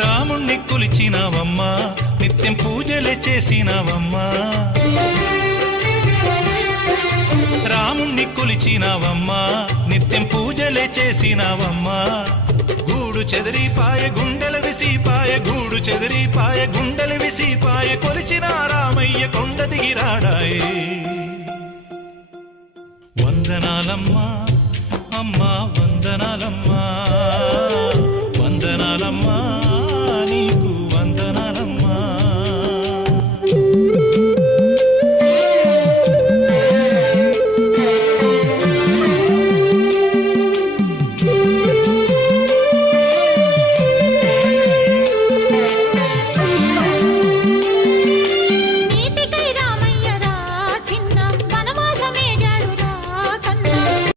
రాముణ్ణి కొలిచినావమ్మా నిత్యం పూజలే చేసినావమ్మా రాముణ్ణి కొలిచినావమ్మా నిత్యం పూజలే చేసినావమ్మా గూడు చెదిరిపాయ గుండెల విసిపాయ గూడు చెదిరిపాయ గుండెల విసిపాయ కొలిచిన రామయ్య కొండ దిగిరాడాయే వందనాలమ్మా అమ్మా వందనాలమ్మా వందనాలమ్మా